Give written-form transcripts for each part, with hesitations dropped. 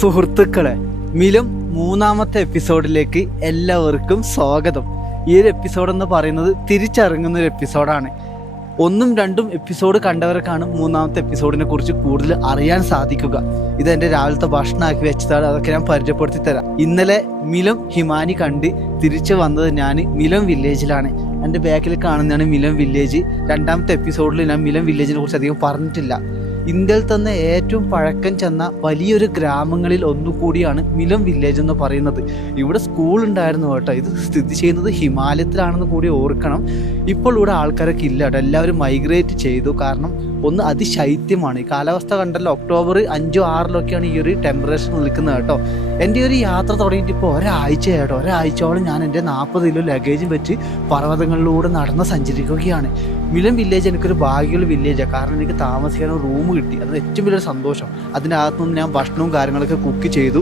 സുഹൃത്തുക്കളെ, മിലം മൂന്നാമത്തെ എപ്പിസോഡിലേക്ക് എല്ലാവർക്കും സ്വാഗതം. ഈ ഒരു എപ്പിസോഡ് എന്ന് പറയുന്നത് തിരിച്ചറിങ്ങുന്ന ഒരു എപ്പിസോഡാണ്. 1ഉം 2ഉം എപ്പിസോഡ് കണ്ടവർക്കാണ് മൂന്നാമത്തെ എപ്പിസോഡിനെ കുറിച്ച് കൂടുതൽ അറിയാൻ സാധിക്കുക. ഇതെൻ്റെ രാവിലത്തെ ഭക്ഷണമാക്കി വെച്ചതാണ്, അതൊക്കെ ഞാൻ പരിചയപ്പെടുത്തി തരാം. ഇന്നലെ മിലം ഹിമാനി കണ്ട് തിരിച്ചു വന്നത് ഞാൻ മിലം വില്ലേജിലാണ്. എൻ്റെ ബാക്കിൽ കാണുന്നതാണ് മിലം വില്ലേജ്. 2ാമത്തെ എപ്പിസോഡിൽ ഞാൻ മിലം വില്ലേജിനെ കുറിച്ച് അധികം പറഞ്ഞിട്ടില്ല. ഇന്ത്യയിൽ തന്നെ ഏറ്റവും പഴക്കം ചെന്ന വലിയൊരു ഗ്രാമങ്ങളിൽ ഒന്നുകൂടിയാണ് മിലം വില്ലേജ് എന്ന് പറയുന്നത്. ഇവിടെ സ്കൂൾ ഉണ്ടായിരുന്നു കേട്ടോ. ഇത് സ്ഥിതി ചെയ്യുന്നത് ഹിമാലയത്തിലാണെന്ന് കൂടി ഓർക്കണം. ഇപ്പോൾ ഇവിടെ ആൾക്കാരൊക്കെ ഇല്ല കേട്ടോ, എല്ലാവരും മൈഗ്രേറ്റ് ചെയ്തു. കാരണം ഒന്ന് അതിശൈത്യമാണ്. ഈ കാലാവസ്ഥ കണ്ടല്ലോ, ഒക്ടോബർ 5, 6 ഈ ഒരു ടെമ്പറേച്ചർ നിൽക്കുന്നത് കേട്ടോ. എൻ്റെ ഒരു യാത്ര തുടങ്ങിയിട്ട് ഇപ്പോൾ ഒരാഴ്ച കേട്ടോ. ഒരാഴ്ചയോളം ഞാൻ എൻ്റെ 40 കിലോ ലഗേജും വെച്ച് പർവ്വതങ്ങളിലൂടെ നടന്ന് സഞ്ചരിക്കുകയാണ്. മിലം വില്ലേജ് എനിക്കൊരു ഭാഗ്യമുള്ള വില്ലേജാണ്. കാരണം എനിക്ക് താമസിക്കാൻ ഒരു റൂം കിട്ടി. അത് ഏറ്റവും വലിയൊരു സന്തോഷം. അതിനകത്തുനിന്ന് ഞാൻ ഭക്ഷണവും കാര്യങ്ങളൊക്കെ കുക്ക് ചെയ്തു.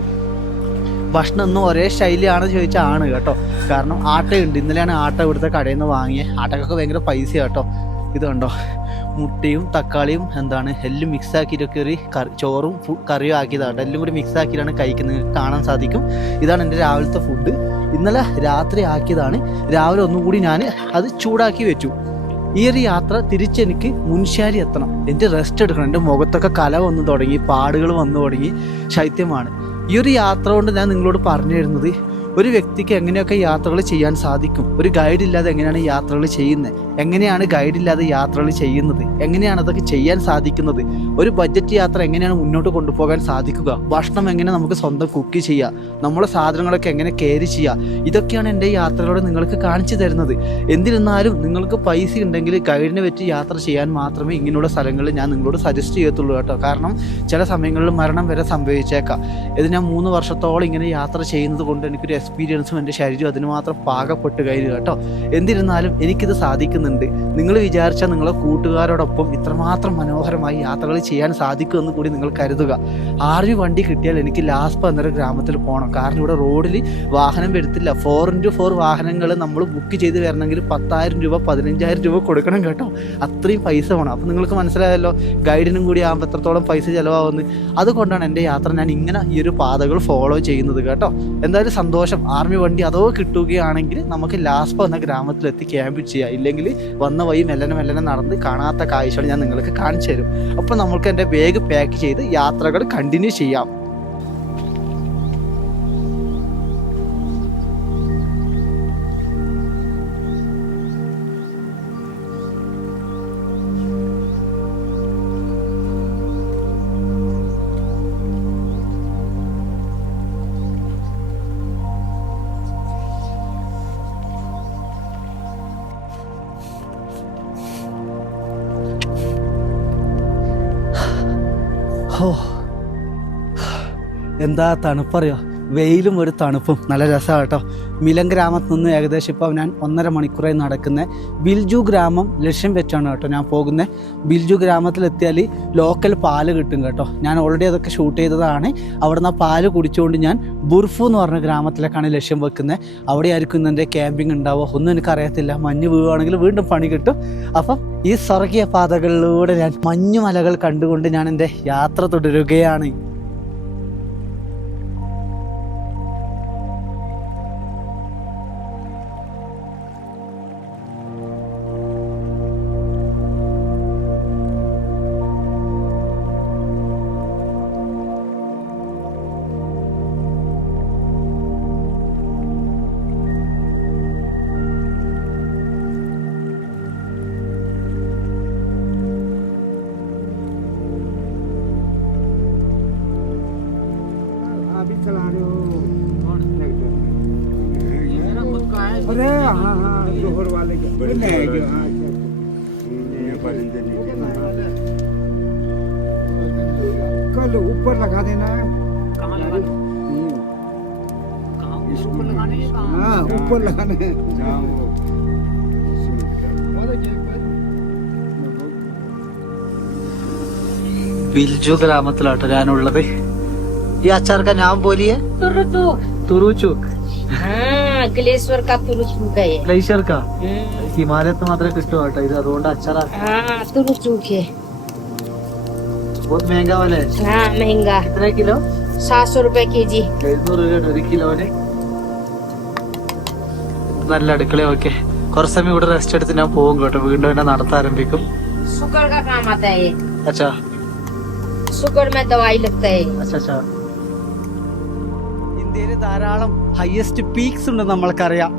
ഭക്ഷണം ഒന്നും ഒരേ ശൈലിയാണെന്ന് ചോദിച്ചാൽ ആണ് കേട്ടോ. കാരണം ആട്ടയുണ്ട്. ഇന്നലെയാണ് ആട്ട ഇവിടുത്തെ കടയിൽ നിന്ന് വാങ്ങിയത്. ആട്ടക്കൊക്കെ ഭയങ്കര പൈസ കേട്ടോ. ഇത് കണ്ടോ, മുട്ടയും തക്കാളിയും എല്ലാം മിക്സ് ആക്കിയിട്ടൊക്കെ ഒരു ചോറും കറിയും ആക്കിയതാണ്. എല്ലാം കൂടി മിക്സ് ആക്കിയിട്ടാണ് കഴിക്കുന്നത്, കാണാൻ സാധിക്കും. ഇതാണ് എൻ്റെ രാവിലത്തെ ഫുഡ്. ഇന്നലെ രാത്രി ആക്കിയതാണ്. രാവിലെ ഒന്നുകൂടി ഞാൻ അത് ചൂടാക്കി വെച്ചു. ഈ ഒരു യാത്ര തിരിച്ചെനിക്ക് മുൻശ്ശേരി എത്തണം. എനിക്ക് റെസ്റ്റ് എടുക്കണം. എൻ്റെ മുഖത്തൊക്കെ കല വന്നു തുടങ്ങി, പാടുകൾ വന്നു തുടങ്ങി, ശൈത്യമാണ്. ഈ ഒരു യാത്ര കൊണ്ട് ഞാൻ നിങ്ങളോട് പറഞ്ഞു തരുന്നത്, ഒരു വ്യക്തിക്ക് എങ്ങനെയൊക്കെ യാത്രകൾ ചെയ്യാൻ സാധിക്കും. ഒരു ഗൈഡ് ഇല്ലാതെ എങ്ങനെയാണ് യാത്രകൾ ചെയ്യുന്നത്, എങ്ങനെയാണ് ഗൈഡില്ലാതെ യാത്രകൾ ചെയ്യുന്നത്, എങ്ങനെയാണ് അതൊക്കെ ചെയ്യാൻ സാധിക്കുന്നത്, ഒരു ബഡ്ജറ്റ് യാത്ര എങ്ങനെയാണ് മുന്നോട്ട് കൊണ്ടുപോകാൻ സാധിക്കുക, ഭക്ഷണം എങ്ങനെ നമുക്ക് സ്വന്തം കുക്ക് ചെയ്യുക, നമ്മുടെ സാധനങ്ങളൊക്കെ എങ്ങനെ കെയർ ചെയ്യുക, ഇതൊക്കെയാണ് എൻ്റെ യാത്രകളോട് നിങ്ങൾക്ക് കാണിച്ചു തരുന്നത്. എന്നിരുന്നാലും നിങ്ങൾക്ക് പൈസ ഉണ്ടെങ്കിൽ ഗൈഡിനെ വെച്ച് യാത്ര ചെയ്യാൻ മാത്രമേ ഇങ്ങനെയുള്ള സ്ഥലങ്ങളിൽ ഞാൻ നിങ്ങളോട് സജസ്റ്റ് ചെയ്യത്തുള്ളൂ കേട്ടോ. കാരണം ചില സമയങ്ങളിൽ മരണം വരെ സംഭവിച്ചേക്കാം. ഇത് ഞാൻ 3 വർഷത്തോളം ഇങ്ങനെ യാത്ര ചെയ്യുന്നത് കൊണ്ട് എനിക്കൊരു എക്സ്പീരിയൻസും എൻ്റെ ശരീരം അതിന് മാത്രം പാകപ്പെട്ട് കഴിഞ്ഞു കേട്ടോ. എന്നിരുന്നാലും എനിക്കിത് സാധിക്കുന്നുണ്ട്. നിങ്ങൾ വിചാരിച്ചാൽ നിങ്ങളെ കൂട്ടുകാരോടൊപ്പം ഇത്രമാത്രം മനോഹരമായി യാത്രകൾ ചെയ്യാൻ സാധിക്കുമെന്ന് കൂടി നിങ്ങൾ കരുതുക. 6 വണ്ടി കിട്ടിയാൽ എനിക്ക് ലാസ്പ എന്നൊരു ഗ്രാമത്തിൽ പോകണം. കാരണം ഇവിടെ റോഡിൽ വാഹനം വരത്തില്ല. 4x4 വാഹനങ്ങൾ നമ്മൾ ബുക്ക് ചെയ്ത് വരണമെങ്കിൽ 10,000 രൂപ 15,000 രൂപ കൊടുക്കണം കേട്ടോ. അത്രയും പൈസ വേണം. അപ്പം നിങ്ങൾക്ക് മനസ്സിലായല്ലോ ഗൈഡിനും കൂടി ആകുമ്പോൾ എത്രത്തോളം പൈസ ചിലവാകുന്നത്. അതുകൊണ്ടാണ് എൻ്റെ യാത്ര ഞാൻ ഇങ്ങനെ ഈ ഒരു പാതകൾ ഫോളോ ചെയ്യുന്നത് കേട്ടോ. എന്തായാലും സന്തോഷം. ആർമി വണ്ടി അതോ കിട്ടുകയാണെങ്കിൽ നമുക്ക് ലാസ്പ എന്ന ഗ്രാമത്തിലെത്തി ക്യാമ്പ് ചെയ്യാം. ഇല്ലെങ്കിൽ വന്ന വഴി മെല്ലനെ നടന്ന് കാണാത്ത കാഴ്ചകൾ ഞാൻ നിങ്ങൾക്ക് കാണിച്ചു തരും. അപ്പോൾ നമുക്ക് എൻ്റെ ബാഗ് പാക്ക് ചെയ്ത് യാത്രകൾ കണ്ടിന്യൂ ചെയ്യാം. എന്താ തണുപ്പറിയോ, വെയിലും ഒരു തണുപ്പും നല്ല രസമാണ് കേട്ടോ. മിലം ഗ്രാമത്തിൽ നിന്ന് ഏകദേശം ഇപ്പോൾ ഞാൻ 1.5 മണിക്കൂറായി നടക്കുന്നത്. ബിൽജു ഗ്രാമം ലക്ഷ്യം വെച്ചാണ് കേട്ടോ ഞാൻ പോകുന്നത്. ബിൽജു ഗ്രാമത്തിലെത്തിയാൽ ലോക്കൽ പാല് കിട്ടും കേട്ടോ. ഞാൻ ഓൾറെഡി അതൊക്കെ ഷൂട്ട് ചെയ്തതാണ്. അവിടെ നിന്ന് ആ പാല് കുടിച്ചുകൊണ്ട് ഞാൻ ബുർഫു എന്ന് പറഞ്ഞ ഗ്രാമത്തിലേക്കാണ് ലക്ഷ്യം വെക്കുന്നത്. അവിടെ ആയിരിക്കും ഇന്നെൻ്റെ ക്യാമ്പിംഗ് ഉണ്ടാവുക. ഒന്നും എനിക്കറിയത്തില്ല. മഞ്ഞ് വീഴുകയാണെങ്കിൽ വീണ്ടും പണി കിട്ടും. അപ്പം ഈ സ്വർഗീയ പാതകളിലൂടെ ഞാൻ മഞ്ഞുമലകൾ കണ്ടുകൊണ്ട് ഞാൻ എൻ്റെ യാത്ര തുടരുകയാണ്. अरे हाँ जोहर वाले कल ऊपर लगा देना है। हाँ ऊपर लगाना है। ബിൽജു ഗ്രാമത്തിലാട്ടോ ഞാനുള്ളത്. ഈ അച്ചാർ का नाम बोलिए? തുറുചൂക്ക്. ग्लेश्वर का तुरुचूक है। ग्लेशियर का हिमालय മാത്രമേ കിട്ടൂ കേട്ടോ ഇത്. അതുകൊണ്ട് അച്ചാറാക്കി. तुरुचूक है। बहुत महंगा वाला है। हाँ महंगा। कितने किलो? 700 रुपए केजी। 700 രൂപയാണ് 1 കിലോന്. നല്ല അടുക്കള. ഓക്കെ, കുറച്ച് സമയം ഇവിടെ റെസ്റ്റ് എടുത്ത് ഞാൻ പോകും കേട്ടോ. വീണ്ടും എന്നെ നടത്താൻ ആരംഭിക്കും. शुगर का काम आता है ये। അച്ഛാ शुगर में दवाई लगता है। അച്ഛാ, ഇന്ത്യയിൽ ധാരാളം ഹയസ്റ്റ് പീക്സ് ഉണ്ട് നമ്മൾക്കറിയാം.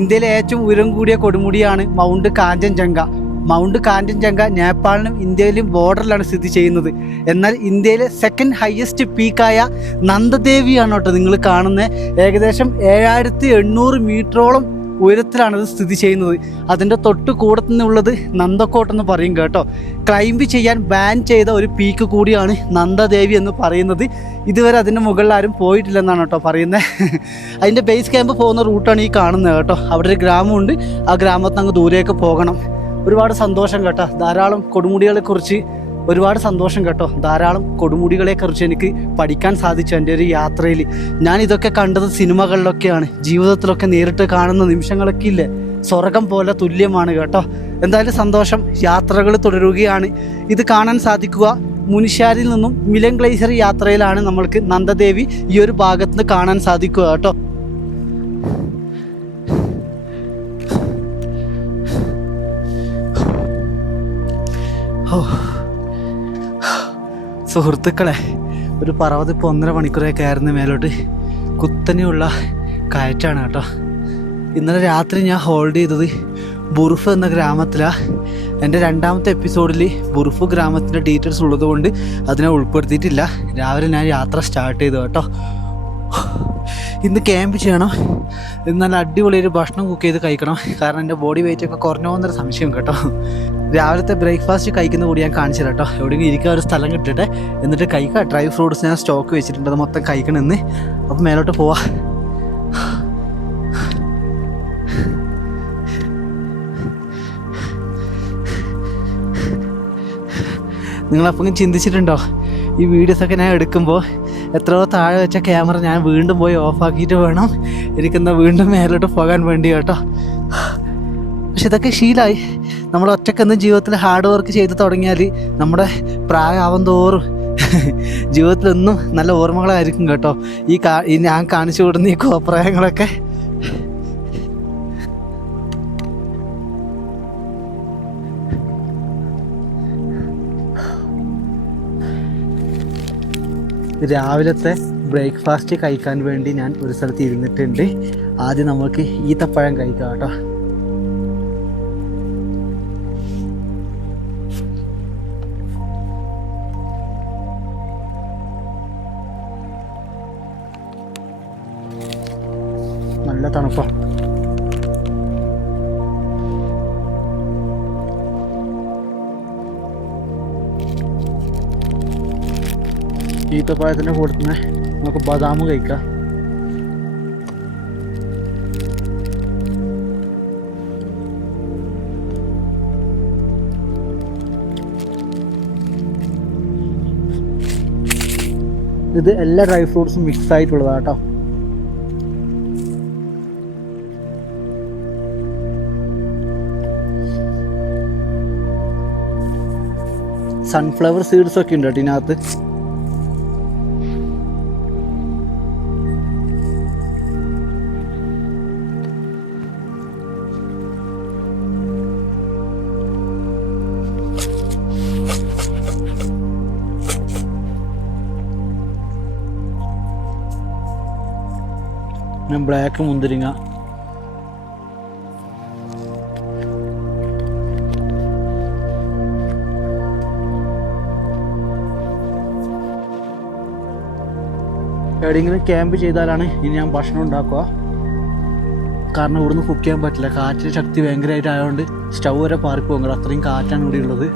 ഇന്ത്യയിലെ ഏറ്റവും ഉയരം കൂടിയ കൊടുമുടിയാണ് മൗണ്ട് കാഞ്ചൻജംഗ. മൗണ്ട് കാഞ്ചൻജംഗ നേപ്പാളിനും ഇന്ത്യയിലും ബോർഡറിലാണ് സ്ഥിതി ചെയ്യുന്നത്. എന്നാൽ ഇന്ത്യയിലെ സെക്കൻഡ് ഹയസ്റ്റ് പീക്കായ നന്ദദേവിയാണ് കേട്ടോ നിങ്ങൾ കാണുന്നത്. ഏകദേശം 7800 മീറ്ററോളം ഉയരത്തിലാണത് സ്ഥിതി ചെയ്യുന്നത്. അതിൻ്റെ തൊട്ട് കൂടെ നിന്നുള്ളത് നന്ദക്കോട്ടെന്ന് പറയും കേട്ടോ. ക്ലൈംബ് ചെയ്യാൻ ബാൻ ചെയ്ത ഒരു പീക്ക് കൂടിയാണ് നന്ദദേവി എന്ന് പറയുന്നത്. ഇതുവരെ അതിൻ്റെ മുകളിൽ ആരും പോയിട്ടില്ലെന്നാണ് കേട്ടോ പറയുന്നത്. അതിൻ്റെ ബേസ് ക്യാമ്പ് പോകുന്ന റൂട്ടാണ് ഈ കാണുന്നത് കേട്ടോ. അവിടെ ഒരു ഗ്രാമമുണ്ട്. ആ ഗ്രാമത്തിൽ അങ്ങ് ദൂരേക്ക് പോകണം. ഒരുപാട് സന്തോഷം കേട്ടോ. ധാരാളം കൊടുമുടികളെക്കുറിച്ച് ഒരുപാട് സന്തോഷം കേട്ടോ. ധാരാളം കൊടുമുടികളെക്കുറിച്ച് എനിക്ക് പഠിക്കാൻ സാധിച്ചു എൻ്റെ ഒരു യാത്രയിൽ. ഞാൻ ഇതൊക്കെ കണ്ടത് സിനിമകളിലൊക്കെയാണ്. ജീവിതത്തിലൊക്കെ നേരിട്ട് കാണുന്ന നിമിഷങ്ങളൊക്കെ ഇല്ലേ, സ്വർഗം പോലെ തുല്യമാണ് കേട്ടോ. എന്തായാലും സന്തോഷം. യാത്രകൾ തുടരുകയാണ്. ഇത് കാണാൻ സാധിക്കുക മുനിശ്ശാരിൽ നിന്നും മിലൻ ഗ്ലേസിയർ യാത്രയിലാണ് നമ്മൾക്ക് നന്ദദേവി ഈ ഒരു ഭാഗത്ത് നിന്ന് കാണാൻ സാധിക്കുക കേട്ടോ. സുഹൃത്തുക്കളെ, ഒരു പർവ്വതം ഇപ്പോൾ 1.5 മണിക്കൂറൊക്കെ ആയിരുന്നു മേലോട്ട്. കുത്തനെയുള്ള കയറ്റാണ് കേട്ടോ. ഇന്നലെ രാത്രി ഞാൻ ഹോൾഡ് ചെയ്തത് ബുർഫ് എന്ന ഗ്രാമത്തിലാണ്. എൻ്റെ 2ാമത്തെ എപ്പിസോഡിൽ ബുർഫ് ഗ്രാമത്തിൻ്റെ ഡീറ്റെയിൽസ് ഉള്ളതുകൊണ്ട് അതിനെ ഉൾപ്പെടുത്തിയിട്ടില്ല. രാവിലെ ഞാൻ യാത്ര സ്റ്റാർട്ട് ചെയ്തു കേട്ടോ. ഇന്ന് ക്യാമ്പ് ചെയ്യണം. ഇന്ന് നല്ല അടിപൊളി ഒരു ഭക്ഷണം കുക്ക് ചെയ്ത് കഴിക്കണം. കാരണം എൻ്റെ ബോഡി വെയിറ്റൊക്കെ കുറഞ്ഞു പോകുന്നൊരു സംശയം കേട്ടോ. രാവിലത്തെ ബ്രേക്ക്ഫാസ്റ്റ് കഴിക്കുന്ന കൂടി ഞാൻ കാണിച്ചു തരാം കേട്ടോ. എവിടെയെങ്കിലും ഇരിക്കാൻ ഒരു സ്ഥലം കിട്ടിയിട്ട് എന്നിട്ട് കഴിക്കുക. ഡ്രൈ ഫ്രൂട്ട്സ് ഞാൻ സ്റ്റോക്ക് വെച്ചിട്ടുണ്ട്. അത് മൊത്തം കഴിക്കണമെന്ന്. അപ്പം മേലോട്ട് പോവാ. നിങ്ങളപ്പം ചിന്തിച്ചിട്ടുണ്ടോ ഈ വീഡിയോസൊക്കെ ഞാൻ എടുക്കുമ്പോൾ എത്രയോ താഴെ വെച്ച ക്യാമറ ഞാൻ വീണ്ടും പോയി ഓഫാക്കിയിട്ട് വേണം എനിക്കെന്താ വീണ്ടും മേലോട്ട് പോകാൻ വേണ്ടി കേട്ടോ. പക്ഷെ ഇതൊക്കെ ശീലമായി. നമ്മൾ ഒറ്റക്കൊന്നും ജീവിതത്തിൽ ഹാർഡ് വർക്ക് ചെയ്ത് തുടങ്ങിയാൽ നമ്മുടെ പ്രായമാവും തോറും ജീവിതത്തിലൊന്നും നല്ല ഓർമ്മകളായിരിക്കും കേട്ടോ. ഈ ഞാൻ കാണിച്ചു കൊടുക്കുന്ന ഈ കോപ്രായങ്ങളൊക്കെ. രാവിലത്തെ ബ്രേക്ക്ഫാസ്റ്റ് കഴിക്കാൻ വേണ്ടി ഞാൻ ഒരു സ്ഥലത്ത് ഇരുന്നിട്ടുണ്ട്. ആദ്യം നമുക്ക് ഈത്തപ്പഴം കഴിക്കാം കേട്ടോ. നല്ല തണുപ്പാണ്. ഈത്തപ്പഴത്തിൻ്റെ കൂടെ തന്നെ നമുക്ക് ബദാം കഴിക്കാം. ഇത് എല്ലാ ഡ്രൈ ഫ്രൂട്ട്സും മിക്സ് ആയിട്ടുള്ളതാണ് കേട്ടോ. സൺഫ്ലവർ സീഡ്സ് ഒക്കെ ഉണ്ട് കേട്ടോ ഇതിനകത്ത്. ബ്ലാക്ക് മുന്തിരിങ്ങ. എവിടെയെങ്കിലും ക്യാമ്പ് ചെയ്താലാണ് ഇനി ഞാൻ ഭക്ഷണം ഉണ്ടാക്കുക. കാരണം ഇവിടുന്ന് കുക്ക് ചെയ്യാൻ പറ്റില്ല. കാറ്റിൻ്റെ ശക്തി ഭയങ്കരമായിട്ട് ആയതുകൊണ്ട് സ്റ്റൗ വരെ പാറിപ്പോകും. അത്രയും കാറ്റാണ് ഇവിടെ ഉള്ളത്.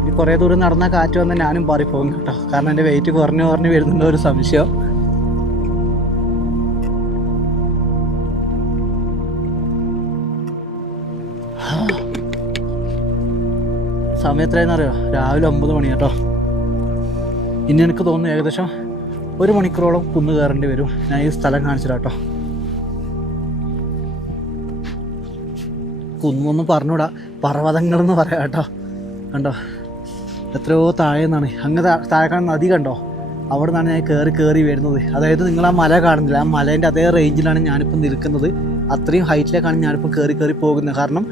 ഇനി കുറേ ദൂരം നടന്നാൽ കാറ്റ് വന്നാൽ ഞാനും പാറിപ്പോകും കേട്ടോ. കാരണം എൻ്റെ വെയിറ്റ് കുറഞ്ഞ് വരുന്നുണ്ട് ഒരു സംശയം. സമയം എത്രയെന്നറിയോ? രാവിലെ 9 മണി കേട്ടോ. ഇനി എനിക്ക് തോന്നുന്നു ഏകദേശം 1 മണിക്കൂറോളം കുന്ന് കയറേണ്ടി വരും. ഞാൻ ഈ സ്ഥലം കാണിച്ചില്ല കേട്ടോ. കുന്നൊന്നും പറഞ്ഞുകൂടാ, പർവ്വതങ്ങളെന്ന് പറയാം കേട്ടോ. കണ്ടോ, എത്രയോ താഴെ നിന്നാണ് അങ്ങ് താഴെ കാണുന്ന നദി കണ്ടോ, അവിടെ നിന്നാണ് ഞാൻ കയറി വരുന്നത്. അതായത് നിങ്ങൾ ആ മല കാണുന്നില്ല, ആ മലേൻ്റെ അതേ റേഞ്ചിലാണ് ഞാനിപ്പോൾ നിൽക്കുന്നത്. അത്രയും ഹൈറ്റിലേക്കാണ് ഞാനിപ്പോൾ കയറി പോകുന്നത്. കാരണം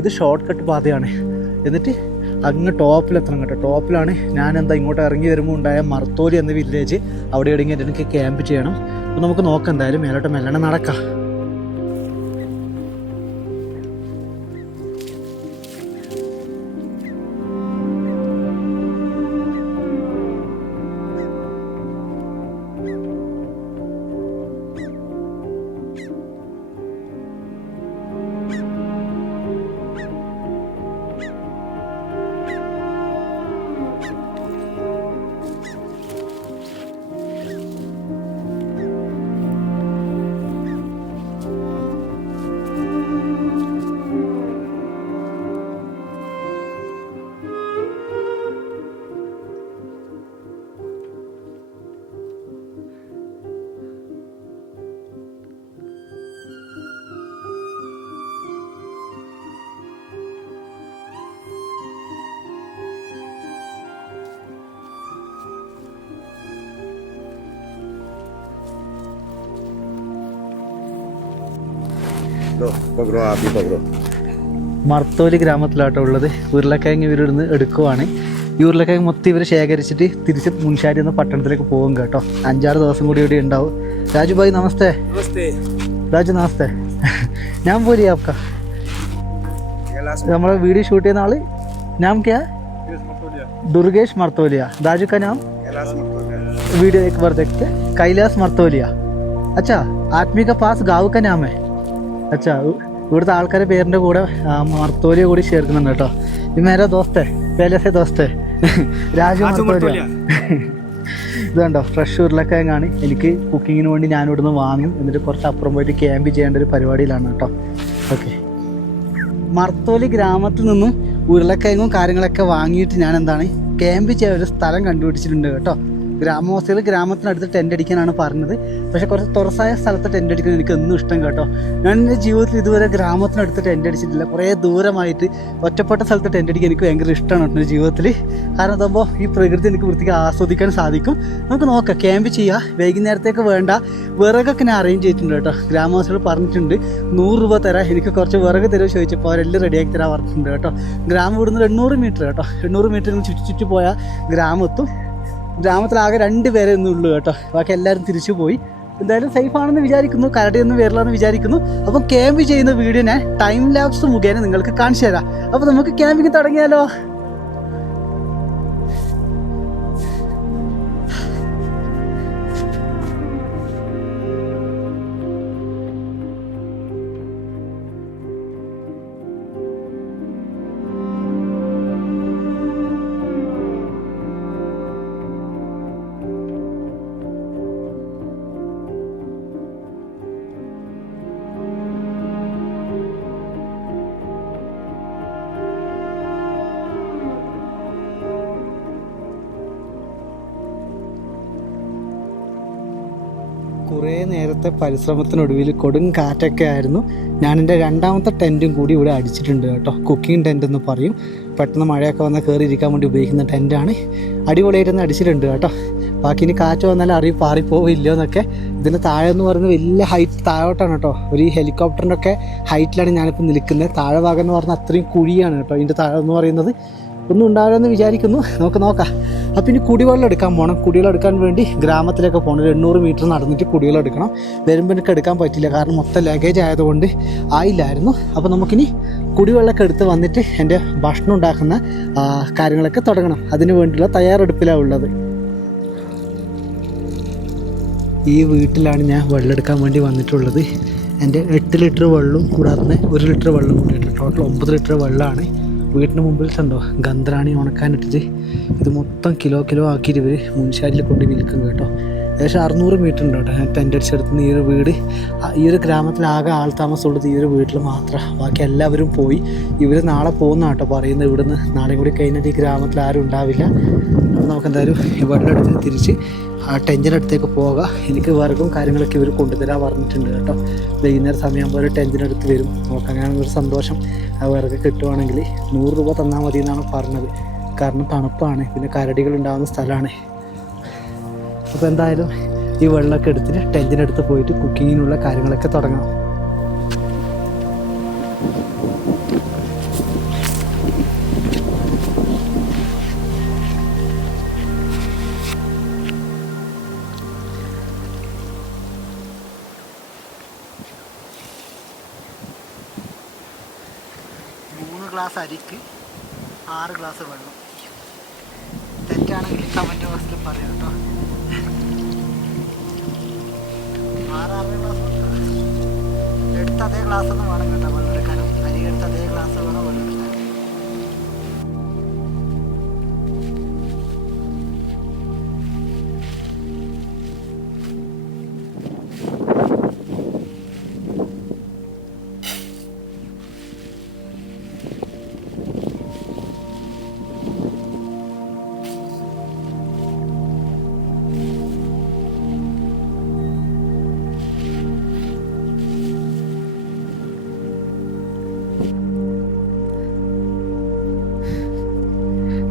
ഇത് ഷോർട്ട് കട്ട് പാതയാണ്. എന്നിട്ട് അങ്ങ് ടോപ്പിലെത്തണം കേട്ടോ. ടോപ്പിലാണ് ഞാൻ ഇങ്ങോട്ട് ഇറങ്ങി വരുമ്പോൾ ഉണ്ടായ മർത്തോലി എന്ന വില്ലേജ്. അവിടെ എവിടെയെങ്കിലും എനിക്ക് ക്യാമ്പ് ചെയ്യണം. അപ്പോൾ നമുക്ക് നോക്കാം, എന്തായാലും മേലോട്ട് മെല്ലണ നടക്കാം. മർത്തോലി ഗ്രാമത്തിലാട്ടോ ഉള്ളത്. ഉരുളക്കിഴങ്ങ് ഇവരിടുന്ന് എടുക്കുവാണ്. ഈ ഉരുളക്കിഴങ്ങ് മൊത്തം ഇവർ ശേഖരിച്ചിട്ട് തിരിച്ച് മുൻഷാരി എന്ന പട്ടണത്തിലേക്ക് പോകും കേട്ടോ. 5-6 ദിവസം കൂടി ഇവിടെ ഉണ്ടാവും. രാജു ഭായി നമസ്തേ. രാജു നമസ്തേ. ഞാൻ പോരി ആപ്കാ നമ്മളെ വീഡിയോ ഷൂട്ട് ചെയ്യുന്ന ആള് नाम क्या है? दुर्गेश मर्तोलिया. दाजू का नाम? वीडियो एक बार देखते. कैलाश मर्तोलिया. अच्छा, आदमी का पास गाँव का नाम है. अच्छा, ഇവിടുത്തെ ആൾക്കാരെ പേരിൻ്റെ കൂടെ മർത്തോലിയ കൂടി ചേർക്കുന്നുണ്ട് കേട്ടോ. ഇത് മേരെ ദോസ്തേ, പേലസെ ദോസ്തേ രാജു മർത്തോലിയ. ഇത് കണ്ടോ, ഫ്രഷ് ഉരുളക്കിഴങ്ങാണ്. എനിക്ക് കുക്കിങ്ങിന് വേണ്ടി ഞാൻ ഇവിടുന്ന് വാങ്ങും. എന്നിട്ട് കുറച്ച് അപ്പുറം പോയിട്ട് ക്യാമ്പ് ചെയ്യേണ്ട ഒരു പരിപാടിയിലാണ് കേട്ടോ. ഓക്കെ, മർത്തോലി ഗ്രാമത്തിൽ നിന്നും ഉരുളക്കിഴങ്ങും കാര്യങ്ങളൊക്കെ വാങ്ങിയിട്ട് ഞാൻ ക്യാമ്പ് ചെയ്യാൻ ഒരു സ്ഥലം കണ്ടുപിടിച്ചിട്ടുണ്ട് കേട്ടോ. ഗ്രാമവാസികൾ ഗ്രാമത്തിനടുത്ത് ടെൻ്റ് അടിക്കാനാണ് പറഞ്ഞത്. പക്ഷേ കുറച്ച് തുറസായ സ്ഥലത്ത് ടെൻ്റ് അടിക്കാൻ എനിക്ക് ഒന്നും ഇഷ്ടം കേട്ടോ. ഞാൻ എൻ്റെ ജീവിതത്തിൽ ഇതുവരെ ഗ്രാമത്തിനടുത്ത് ടെൻ്റ് അടിച്ചിട്ടില്ല. കുറേ ദൂരമായിട്ട് ഒറ്റപ്പെട്ട സ്ഥലത്ത് ടെൻ്റ് അടിക്കാൻ എനിക്ക് ഭയങ്കര ഇഷ്ടമാണ് കേട്ടോ ജീവിതത്തിൽ. കാരണം അതാകുമ്പോൾ ഈ പ്രകൃതി എനിക്ക് വൃത്തിക്ക് ആസ്വദിക്കാൻ സാധിക്കും. നമുക്ക് നോക്കാം, ക്യാമ്പ് ചെയ്യുക. വൈകുന്നേരത്തേക്ക് വേണ്ട വിറകൊക്കെ ഞാൻ അറേഞ്ച് ചെയ്തിട്ടുണ്ട് കേട്ടോ. ഗ്രാമവാസികൾ പറഞ്ഞിട്ടുണ്ട് 100 രൂപ തരാം, എനിക്ക് കുറച്ച് വിറക് തരുമോ ചോദിച്ചപ്പോൾ അവരെല്ലാം റെഡിയാക്കി തരാൻ പറഞ്ഞിട്ടുണ്ട് കേട്ടോ. ഗ്രാമം ഇവിടുന്ന് 800 മീറ്റർ കേട്ടോ. 800 മീറ്റർ ചുറ്റി പോയാൽ ഗ്രാമത്തും. ഗ്രാമത്തിലാകെ 2 പേരേ ഒന്നും ഉള്ളൂ കേട്ടോ. ബാക്കി എല്ലാവരും തിരിച്ചു പോയി. എന്തായാലും സേഫ് ആണെന്ന് വിചാരിക്കുന്നു. കരടിയൊന്നും വരില്ലെന്ന് വിചാരിക്കുന്നു. അപ്പം ക്യാമ്പ് ചെയ്യുന്ന വീഡിയോ ഞാൻ ടൈം ലാപ്സ് മുഖേന നിങ്ങൾക്ക് കാണിച്ചു തരാം. അപ്പോൾ നമുക്ക് ക്യാമ്പിങ് തുടങ്ങിയാലോ? കുറേ നേരത്തെ പരിശ്രമത്തിനൊടുവിൽ കൊടും കാറ്റൊക്കെ ആയിരുന്നു. ഞാൻ എൻ്റെ 2ാമത്തെ ടെൻറ്റും കൂടി ഇവിടെ അടിച്ചിട്ടുണ്ട് കേട്ടോ. കുക്കിംഗ് ടെൻ്റ് എന്ന് പറയും. പെട്ടെന്ന് മഴയൊക്കെ വന്നാൽ കയറിയിരിക്കാൻ വേണ്ടി ഉപയോഗിക്കുന്ന ടെൻറ്റാണ്. അടിപൊളിയായിട്ടൊന്ന് അടിച്ചിട്ടുണ്ട് കേട്ടോ. ബാക്കി ഇനി കാറ്റ് വന്നാൽ പാറിപ്പോവില്ലോ എന്നൊക്കെ. ഇതിൻ്റെ താഴെ എന്ന് പറയുന്നത് വലിയ ഹൈറ്റ് താഴോട്ടാണ് കേട്ടോ. ഒരു ഹെലികോപ്റ്ററിൻ്റെ ഒക്കെ ഹൈറ്റിലാണ് ഞാനിപ്പോൾ നിൽക്കുന്നത്. താഴെ ഭാഗം എന്ന് പറഞ്ഞാൽ അത്രയും കുഴിയാണ് കേട്ടോ. ഇതിൻ്റെ താഴെ എന്ന് പറയുന്നത് ഒന്നും ഉണ്ടാവില്ലെന്ന് വിചാരിക്കുന്നു. നമുക്ക് നോക്കാം. അപ്പം ഇനി കുടിവെള്ളം എടുക്കാൻ പോകണം. കുടിവെള്ളം എടുക്കാൻ വേണ്ടി ഗ്രാമത്തിലേക്ക് പോകണം. 800 മീറ്റർ നടന്നിട്ട് കുടിവെള്ളം എടുക്കണം. വരുമ്പോൾ എനിക്ക് എടുക്കാൻ പറ്റില്ല, കാരണം മൊത്തം ലഗേജ് ആയതുകൊണ്ട് ആയില്ലായിരുന്നു. അപ്പോൾ നമുക്കിനി കുടിവെള്ളമൊക്കെ എടുത്ത് വന്നിട്ട് എൻ്റെ ഭക്ഷണം ഉണ്ടാക്കുന്ന കാര്യങ്ങളൊക്കെ തുടങ്ങണം. അതിന് വേണ്ടിയുള്ള തയ്യാറെടുപ്പിലാണ് ഉള്ളത്. ഈ വീട്ടിലാണ് ഞാൻ വെള്ളം എടുക്കാൻ വേണ്ടി വന്നിട്ടുള്ളത്. എൻ്റെ 8 ലിറ്റർ വെള്ളവും കൂടാതെ 1 ലിറ്റർ വെള്ളം കൂടിയിട്ട് ടോട്ടൽ 9 ലിറ്റർ വെള്ളമാണ്. വീട്ടിന് മുമ്പിൽ കണ്ടോ ഗന്ത്രാണി ഉണക്കാനിട്ടിട്ട് ഇത് മൊത്തം കിലോ ആക്കിയിട്ട് ഇവർ മുൻശാരിയിൽ കൊണ്ട് വിൽക്കും കേട്ടോ. ഏകദേശം 600 മീറ്റർ ഉണ്ട് കേട്ടോ. ഞാൻ ടെൻ്റ് അടിച്ചെടുത്തുന്ന ഈ ഒരു വീട്, ഈ ഒരു ഗ്രാമത്തിലാകെ ആൾ താമസമുള്ളത് ഈ ഒരു വീട്ടിൽ മാത്രം. ബാക്കി എല്ലാവരും പോയി. ഇവർ നാളെ പോകുന്ന കേട്ടോ പറയുന്നത്. ഇവിടുന്ന് നാളെ കൂടി കഴിഞ്ഞാൽ ഈ ഗ്രാമത്തിൽ ആരും ഉണ്ടാവില്ല. അപ്പോൾ നമുക്ക് എന്തായാലും വെള്ളം എടുത്ത് തിരിച്ച് ആ ടെൻറ്റിനടുത്തേക്ക് പോകാം. എനിക്ക് വിറകും കാര്യങ്ങളൊക്കെ ഇവർ കൊണ്ടുതരാൻ പറഞ്ഞിട്ടുണ്ട് കേട്ടോ. വൈകുന്നേരം സമയമാകുമ്പോൾ ഒരു ടെൻറ്റിനടുത്ത് വരും. നമുക്ക് അങ്ങനെയാണ് ഒരു സന്തോഷം. ആ വിറക് കിട്ടുവാണെങ്കിൽ 100 രൂപ തന്നാൽ മതി എന്നാണ് പറഞ്ഞത്. കാരണം തണുപ്പാണ്, പിന്നെ കരടികൾ ഉണ്ടാകുന്ന സ്ഥലമാണ്. അപ്പോൾ എന്തായാലും ഈ വെള്ളമൊക്കെ എടുത്തിട്ട് ടെൻറ്റിനടുത്ത് പോയിട്ട് കുക്കിങ്ങിനുള്ള കാര്യങ്ങളൊക്കെ തുടങ്ങാം. ഗ്ലാസ് അരിക്ക് 6 ഗ്ലാസ് വെള്ളം. തെറ്റാണെങ്കിൽ കമൻറ്റ് ബോക്സിൽ പറയാം കേട്ടോ. 6 ഗ്ലാസ് എടുത്ത അതേ ഗ്ലാസ് ഒന്നും വേണം കേട്ടോ വെള്ളം എടുക്കാനും. അരി എടുത്ത അതേ ഗ്ലാസ് വേണം വെള്ളം എടുക്കാൻ.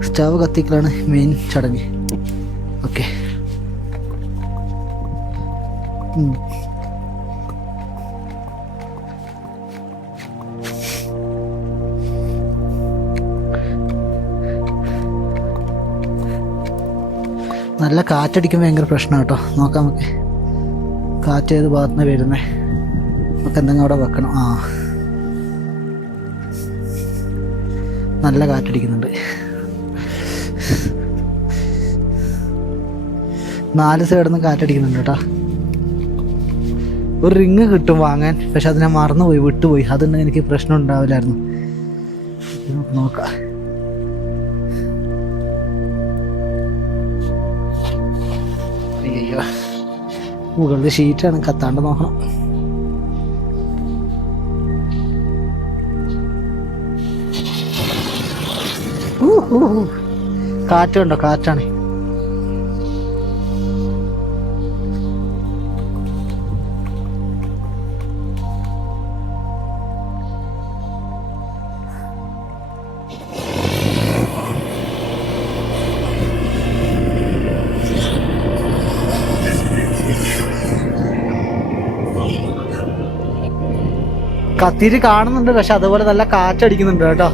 സ്റ്റവ് കത്തിക്കലാണ് മെയിൻ ചടങ്ങ്. ഓക്കെ, നല്ല കാറ്റടിക്കുമ്പോൾ ഭയങ്കര പ്രശ്നമാണ് കേട്ടോ. നോക്കാം നമുക്ക് കാറ്റ് ഏത് ഭാഗത്തു നിന്ന് വരുന്നേ. നമുക്ക് എന്തെങ്കിലും അവിടെ വെക്കണം. നല്ല കാറ്റടിക്കുന്നുണ്ട്. 4 സൈഡിൽ നിന്ന് കാറ്റടിക്കുന്നുണ്ട് കേട്ടോ. ഒരു റിങ് കിട്ടും വാങ്ങാൻ, പക്ഷെ അത് ഞാൻ മറന്നുപോയി, വിട്ടുപോയി. അതുണ്ടെങ്കിൽ എനിക്ക് പ്രശ്നം ഉണ്ടാവില്ലായിരുന്നു. നോക്കാം. അയ്യോ, മുകളിൽ ഷീറ്റാണ്, കത്താണ്ട് നോക്കണം. കാറ്റുണ്ടോ? കാറ്റാണ്. കത്തിരി കാണുന്നുണ്ട്, പക്ഷെ അതുപോലെ നല്ല കാറ്റടിക്കുന്നുണ്ട് കേട്ടോ.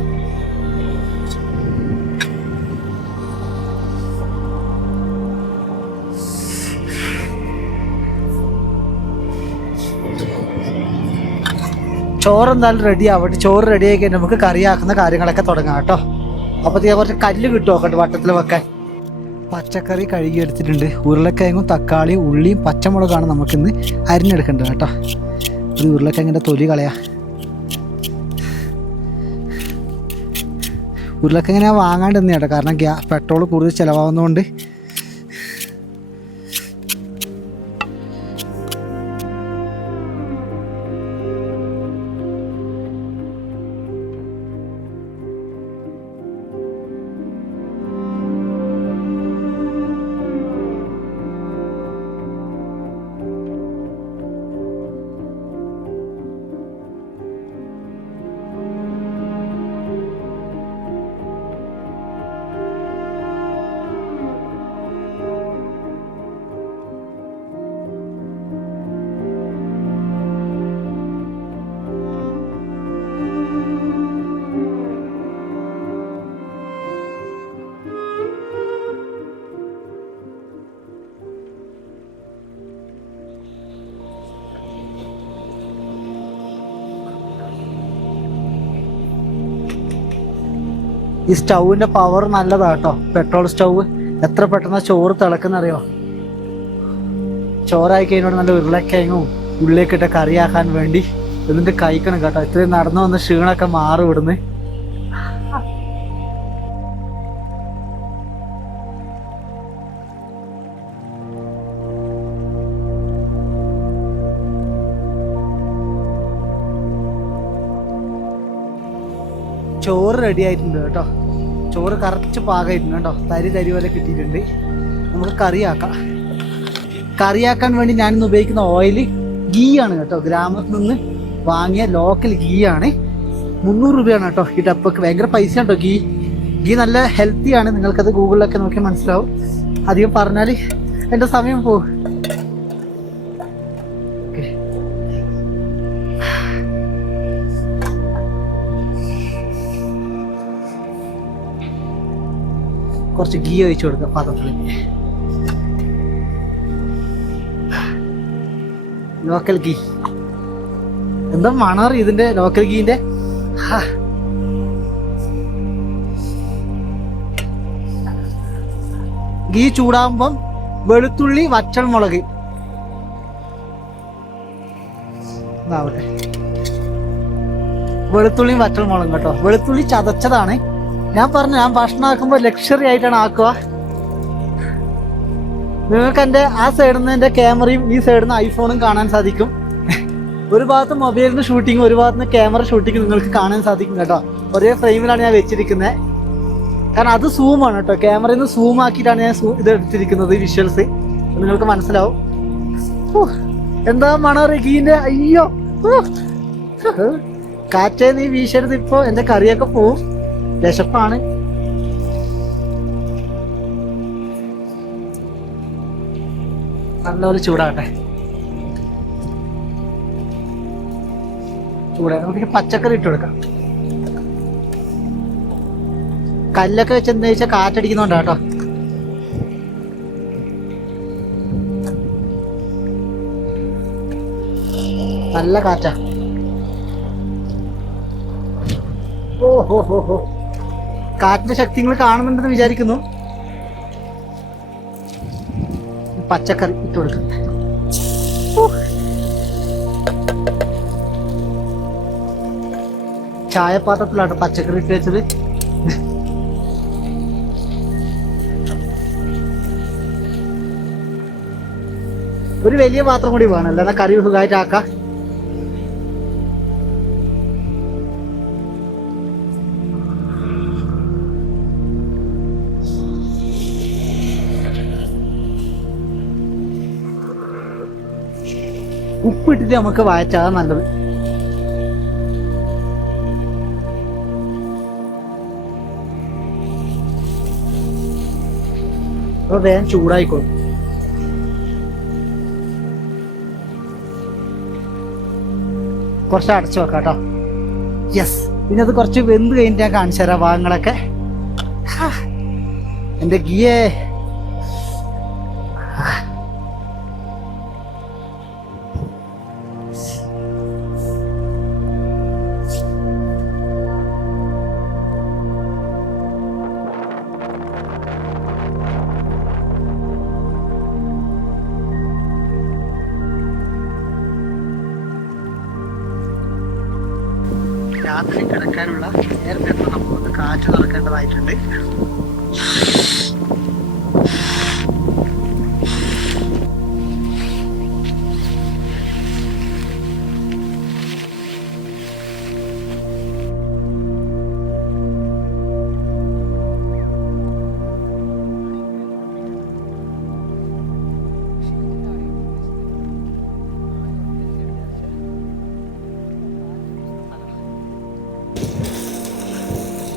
ചോറ് എന്തായാലും റെഡി ആവട്ടെ. ചോറ് റെഡി ആയി കഴിഞ്ഞാൽ നമുക്ക് കറിയാക്കുന്ന കാര്യങ്ങളൊക്കെ തുടങ്ങാം കേട്ടോ. അപ്പോൾ കുറച്ച് കല്ല് കിട്ടും നോക്കട്ടെ വട്ടത്തിൽ വെക്കാൻ. പച്ചക്കറി കഴുകി എടുത്തിട്ടുണ്ട്. ഉരുളക്കിഴങ്ങും തക്കാളിയും ഉള്ളിയും പച്ചമുളകാണ് നമുക്കിന്ന് അരിഞ്ഞെടുക്കേണ്ടത് കേട്ടോ. ഇത് ഉരുളക്കിഴങ്ങിൻ്റെ തൊലി കളയാ. ഉരുളക്കിഴങ്ങ് ഞാൻ വാങ്ങാണ്ട് തന്നെ കേട്ടോ, കാരണം പെട്രോൾ കൂടുതൽ ചിലവാകുന്നതുകൊണ്ട്. ഈ സ്റ്റൗവിൻ്റെ പവർ നല്ലതാണ് കേട്ടോ. പെട്രോൾ സ്റ്റൗവ് എത്ര പെട്ടെന്ന് ചോറ് തിളക്കുന്നറിയോ. ചോറായി കഴിഞ്ഞോട് നല്ല ഉരുളക്കിഴങ്ങും ഉള്ളിലേക്ക് ഇട്ട കറിയാക്കാൻ വേണ്ടി എന്നിട്ട് കഴിക്കണം കേട്ടോ. ഇത്രയും നടന്നു വന്ന ക്ഷീണമൊക്കെ മാറി ഇവിടുന്ന്. ചോറ് റെഡി ആയിട്ടുണ്ട് കേട്ടോ. ചോറ് കറക്റ്റ് പാകമായിട്ടുണ്ട് കേട്ടോ. തരി പോലെ കിട്ടിയിട്ടുണ്ട്. നമുക്ക് കറിയാക്കാൻ വേണ്ടി ഞാനിന്ന് ഉപയോഗിക്കുന്ന ഓയിൽ ഗീ ആണ് കേട്ടോ. ഗ്രാമത്തിൽ നിന്ന് വാങ്ങിയ ലോക്കൽ ഗീ ആണ്. 300 രൂപയാണ് കേട്ടോ ഈ ഡപ്പക്ക്. ഭയങ്കര പൈസ കേട്ടോ ഗീ. ഗീ നല്ല ഹെൽത്തി ആണ്, നിങ്ങൾക്കത് ഗൂഗിളിലൊക്കെ നോക്കി മനസ്സിലാവും. അധികം പറഞ്ഞാൽ എൻ്റെ സമയം പോകും. കുറച്ച് ഗീ ഒഴിച്ചു കൊടുക്കുക പാത്രത്തിലേക്ക്. ലോക്കൽ ഗീ എന്താ മണറ് ഇതിന്റെ ലോക്കൽ ഗീന്റെ. ഗീ ചൂടാകുമ്പം വെളുത്തുള്ളി വറ്റൽമുളക് ഇതാവട്ടെ. വെളുത്തുള്ളിയും വറ്റൽമുളകും കേട്ടോ. വെളുത്തുള്ളി ചതച്ചതാണ്. ഞാൻ ഭക്ഷണം ആക്കുമ്പോൾ ലക്ഷറി ആയിട്ടാണ് ആക്കുക. നിങ്ങൾക്ക് എൻ്റെ ആ സൈഡിൽ നിന്ന് എൻ്റെ ക്യാമറയും ഈ സൈഡിൽ നിന്ന് ഐഫോണും കാണാൻ സാധിക്കും. ഒരു ഭാഗത്ത് മൊബൈലിന് ഷൂട്ടിങ്, ഒരു ഭാഗത്ത് നിന്ന് ക്യാമറ ഷൂട്ടിങ് നിങ്ങൾക്ക് കാണാൻ സാധിക്കും കേട്ടോ. ഒരേ ഫ്രെയിമിലാണ് ഞാൻ വെച്ചിരിക്കുന്നത്. കാരണം അത് സൂമാണ് കേട്ടോ. ക്യാമറയിൽ നിന്ന് സൂം ആക്കിയിട്ടാണ് ഞാൻ ഇത് എടുത്തിരിക്കുന്നത്. വിഷ്വൽസ് നിങ്ങൾക്ക് മനസ്സിലാവും. എന്താ മണറ് ഗീന്റെ. അയ്യോ, കാറ്റേ നീ വീശരുത്. ഇപ്പൊ എന്റെ കറിയൊക്കെ പോവും. വിശപ്പാണ്. നല്ലപോലെ ചൂടാകട്ടെ. നമുക്ക് പച്ചക്കറി ഇട്ട് കൊടുക്കാം. കല്ലൊക്കെ വെച്ച് എന്താ വെച്ചാൽ കാറ്റടിക്കുന്നുണ്ടാ കേട്ടോ. നല്ല കാറ്റാ. ഓ കാറ്റിന്റെ ശക്തി നിങ്ങൾ കാണുന്നുണ്ടെന്ന് വിചാരിക്കുന്നു. പച്ചക്കറി ഇട്ട് കൊടുക്കാം. ചായപാത്രത്തിലാണ് പച്ചക്കറി ഇട്ട് വെച്ചത്. ഒരു വലിയ പാത്രം കൂടി വേണം, അല്ലാതെ കറി സുഖമായിട്ടാക്കാം. ഉപ്പിട്ടിട്ട് നമുക്ക് വഴച്ചാ നല്ലത്. അപ്പൊ വേഗം ചൂടായിക്കോളും. കുറച്ച് അടച്ചു വെക്കാം കേട്ടോ. യെസ്. പിന്നെ അത് കുറച്ച് വെന്ത് കഴിഞ്ഞിട്ട് ഞാൻ കാണിച്ചു തരാം ഭാഗങ്ങളൊക്കെ. എന്റെ ഗീയേ. രാത്രി കിടക്കാനുള്ള നേരത്തെ നമുക്ക് കാറ്റ് നടക്കേണ്ടതായിട്ടുണ്ട്.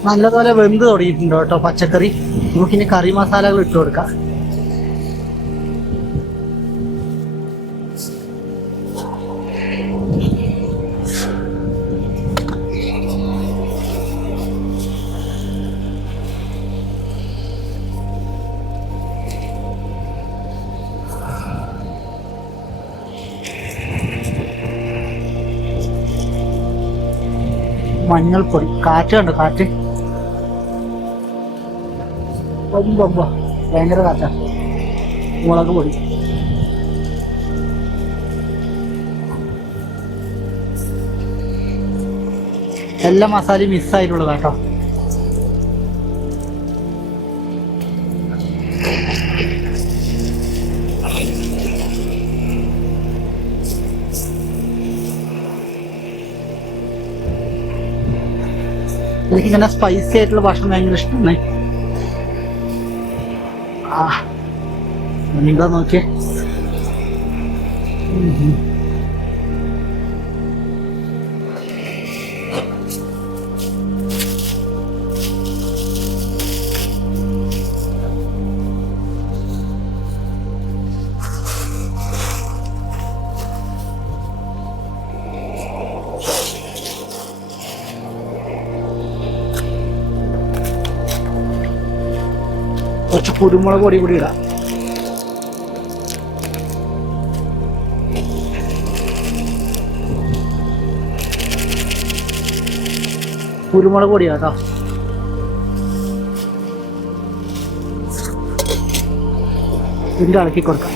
നല്ലപോലെ വെന്ത് തുടങ്ങിയിട്ടുണ്ട് കേട്ടോ പച്ചക്കറി. നമുക്കിനി കറി മസാലകൾ ഇട്ട് കൊടുക്കാം. മഞ്ഞൾപ്പൊടി. കാറ്റ് കണ്ടോ, കാറ്റ് ഭയങ്കര കാറ്റാ. മുളക് പൊടി, എല്ലാ മസാലയും മിക്സായിട്ടുള്ളത് കേട്ടോ. എനിക്കിങ്ങനെ സ്പൈസി ആയിട്ടുള്ള ഭക്ഷണം ഭയങ്കര ഇഷ്ടമാണ്. എന്താ നോക്കിയേ. കുറച്ച് കുരുമുളക് പൊടി കൂടി ഇടാം. കുരുമുളക് പൊടിയാ കേട്ടോ. ഇതിൻ്റെ ഇളക്കി കൊടുക്കാം.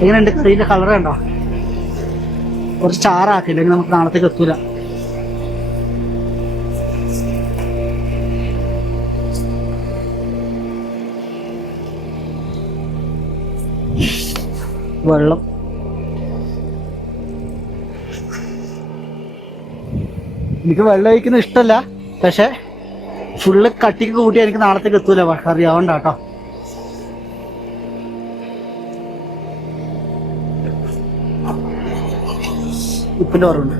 എങ്ങനെയുണ്ട് കറിയുടെ കളർ കണ്ടോ? കുറച്ച് ചാറാക്കില്ലെങ്കിൽ നമുക്ക് നാളത്തേക്ക് എത്തൂല. വെള്ളം എനിക്ക് വെള്ളം ഒഴിക്കുന്നത് ഇഷ്ടമല്ല, പക്ഷെ ഫുള്ള് കട്ടിക്ക് കൂട്ടി എനിക്ക് നാളത്തേക്ക് എത്തൂല കറി ആവണ്ടാട്ടോ. ഉപ്പിൻ്റെ കുറവുണ്ട്.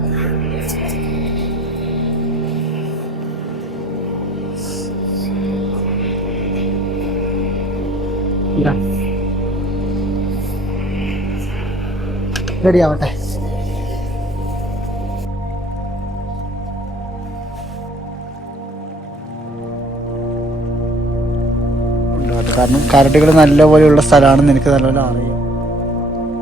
റെഡി ആവട്ടെ. കാരണം കരടുകൾ നല്ലപോലെയുള്ള സ്ഥലമാണെന്ന് എനിക്ക് നല്ലപോലെ അറിയാം.